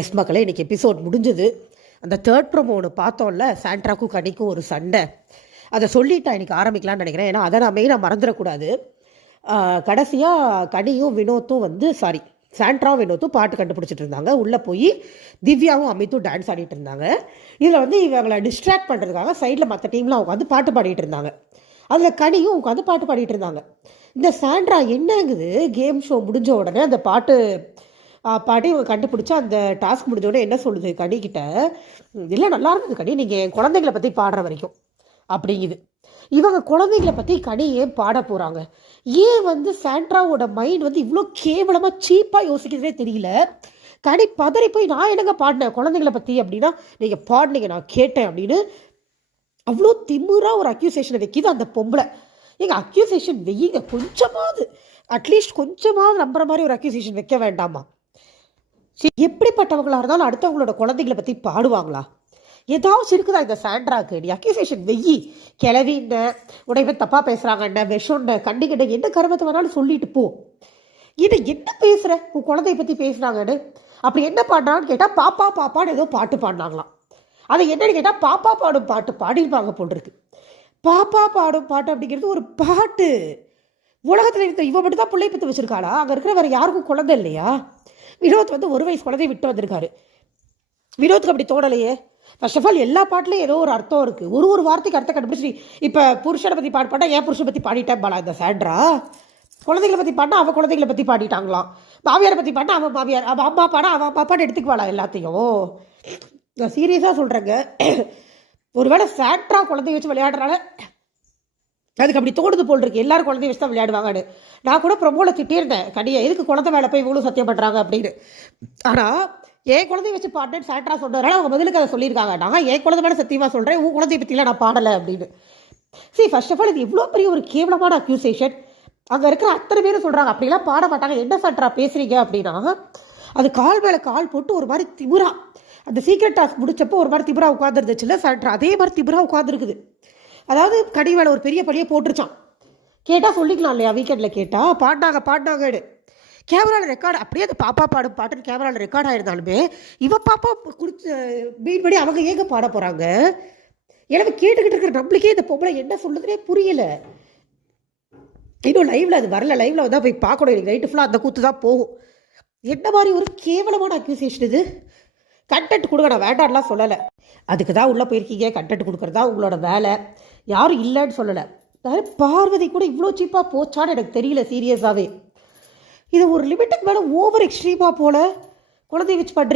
S மக்களே, இன்றைக்கி episode முடிஞ்சது. அந்த தேர்ட் ப்ரோமோ ஒன்று பார்த்தோம்ல, சாண்ட்ராக்கும் கனிக்கும் ஒரு சண்டை. அதை சொல்லிட்டா இன்றைக்கி ஆரம்பிக்கலான்னு நினைக்கிறேன். ஏன்னா அதை நான் மெயினாக மறந்துடக்கூடாது. கடைசியாக கனியும் வினோத்தும் சாண்ட்ராவும் வினோத்தும் பாட்டு கண்டுபிடிச்சிட்டு இருந்தாங்க. உள்ளே போய் திவ்யாவும் அமித்தும் டான்ஸ் ஆடிட்டு இருந்தாங்க. இதில் இவங்களை டிஸ்ட்ராக்ட் பண்ணுறதுக்காக சைடில் மற்ற டீம்லாம் உட்காந்து பாட்டு பாடிட்டு இருந்தாங்க. அதில் கனியும் உட்காந்து பாட்டு பாடிட்டு இருந்தாங்க. இந்த சாண்ட்ரா என்னங்குது, கேம் ஷோ முடிஞ்ச உடனே அந்த பாட்டு பாட்டி கண்டுபிடிச்சா அந்த டாஸ்க் முடிஞ்சோடனே என்ன சொல்லுது கனிக்கிட்ட, இல்லை நல்லா இருந்தது கனி, நீங்கள் என் குழந்தைங்களை பற்றி பாடுற வரைக்கும் அப்படிங்குது. இவங்க குழந்தைங்களை பற்றி கனி ஏன் பாட போகிறாங்க? ஏன் சாண்ட்ராவோட மைண்ட் இவ்வளோ கேவலமாக சீப்பாக யோசிக்கிறதே தெரியல. கனி பதறி போய், நான் என்னங்க பாடினேன் குழந்தைங்களை பற்றி அப்படின்னா, நீங்கள் பாடினீங்க நான் கேட்டேன் அப்படின்னு அவ்வளோ திமுறாக ஒரு அக்யூசேஷனை வைக்கிது அந்த பொம்பளை. எங்கள் அக்யூசேஷன் வெய்யுங்க, கொஞ்சமாவது அட்லீஸ்ட் கொஞ்சமாவது நம்புற மாதிரி ஒரு அக்யூசேஷன் வைக்க வேண்டாமா? எப்படிப்பட்டவங்களா இருந்தாலும் அடுத்தவங்களோட குழந்தைகளை பற்றி பாடுவாங்களா? ஏதாவது இருக்குதா இந்த சாண்ட்ராக்கு? நீ அக்யூசேஷன் வெய்யி, கிளவின்ன உடையவே தப்பாக பேசுகிறாங்கண்ண, விஷம்ண்ண, கண்டிக்கிட்ட என்ன கருமத்தை வேணாலும் சொல்லிட்டு போ. இதை என்ன பேசுகிற, உன் குழந்தைய பற்றி பேசுனாங்கன்னு. அப்படி என்ன பாடினான்னு கேட்டால் பாப்பா பாப்பான்னு ஏதோ பாட்டு பாடினாங்களாம். அதை என்னன்னு கேட்டால் பாப்பா பாடும் பாட்டு பாடிருப்பாங்க போட்டிருக்கு. பாப்பா பாடும் பாட்டு அப்படிங்கிறது ஒரு பாட்டு. உலகத்தில் இருக்க இவன் மட்டும் தான் பிள்ளை பற்றி வச்சிருக்காளா? அங்கே இருக்கிற வேறு யாருக்கும் குழந்தை இல்லையா? வினோத் 1 வயசு குழந்தைய விட்டு வந்திருக்காரு. வினோத்துக்கு அப்படி தோணலையே. ஃபர்ஸ்ட் ஆஃப் ஆல் எல்லா பாட்டிலையும் ஏதோ ஒரு அர்த்தம் இருக்குது. ஒரு வார்த்தைக்கு அர்த்தம் கண்டுபிடிச்சி இப்போ புருஷனை பற்றி பாட்டா ஏன் புருஷனை பற்றி பாடிட்டேன் பாலா இந்த சாண்ட்ரா. குழந்தைகளை பற்றி பாடினா அவன் குழந்தைகளை பற்றி பாடிட்டாங்களாம். மாமியாரை பற்றி பாடினா அவன் மாமியார், அவன் அம்மா பாடா அவன் அப்பாப்பான்னு எடுத்துக்குவாளா எல்லாத்தையும்? நான் சீரியஸாக சொல்கிறேங்க. ஒருவேளை சாண்ட்ரா குழந்தைய வச்சு விளையாடுறால அதுக்கு அப்படி தோணுது போல் இருக்கு. எல்லாரும் குழந்தைய வச்சு தான் விளையாடுவாங்கன்னு. நான் கூட ப்ரொமோவில் திட்டியிருந்தேன் கனியை, எதுக்கு குழந்தை வேலை போய் இவ்வளோ சத்தியம் பண்ணுறாங்க அப்படின்னு. ஆனால் என் குழந்தைய வச்சு பாடினேன்னு சாண்ட்ரா சொல்கிறதுனால அவங்க பதிலுக்கு அதை சொல்லியிருக்காங்க. நான் என் குழந்தை மேலே சத்தியமாக சொல்கிறேன், உன் குழந்தைய பற்றிலாம் நான் பாடலை அப்படின்னு. சரி, ஃபர்ஸ்ட் ஆஃப் ஆல் இது இவ்வளோ பெரிய ஒரு கேவலமான அக்யூசேஷன். அங்கே இருக்கிற அத்தனை பேரும் சொல்கிறாங்க அப்படிலாம் பாட மாட்டாங்க, என்ன சாண்ட்ரா பேசுகிறீங்க அப்படின்னா. அது கால் மேலே கால் போட்டு ஒரு மாதிரி திமுறா, அந்த சீக்ரெட் டாஸ்க் முடிச்சப்போ ஒரு மாதிரி திமுறா உட்காந்துருந்துச்சுல்ல சாண்ட்ரா, அதே மாதிரி திமுறா உட்காந்துருக்குது. அதாவது கடி மேலே ஒரு பெரிய படியை போட்டுருச்சான். கேட்டால் சொல்லிக்கலாம் இல்லையா? வீக்கெண்டில் கேட்டால் பாடினாங்கன்னு கேமராவில் ரெக்கார்டு, அப்படியே அது பாப்பா பாடும் பாட்டுன்னு கேமராவில் ரெக்கார்ட் ஆகிருந்தாலுமே இவன் பாப்பா குறித்து மீன் படி அவங்க ஏங்க பாட போகிறாங்க? எனக்கு கேட்டுக்கிட்டு இருக்கிற நம்மளுக்கே இந்த பொம்பளை என்ன சொல்லுதுன்னே புரியலை. இன்னும் லைவில் அது வரல, லைவில் வந்தால் போய் பார்க்கணும். எனக்கு நைட்டு ஃபுல்லாக அந்த கூத்து தான் போகும். என்ன மாதிரி ஒரு கேவலமான அக்யூசேஷன் இது? கண்டென்ட் கொடுங்க, நான் வேண்டாம்லாம் சொல்லலை. அதுக்கு தான் உள்ளே போயிருக்கீங்க, கண்டென்ட் கொடுக்குறது தான் உங்களோட வேலை, யாரும் இல்லைன்னு சொல்லலை. பார்வதி கூட இவ்வளோ சீப்பாக போச்சான்னு எனக்கு தெரியல சீரியஸாகவே. இது ஒரு லிமிட்டுக்கு மேலே ஓவர் எக்ஸ்ட்ரீமாக போல குழந்தைய வச்சு பண்ணுறீங்க.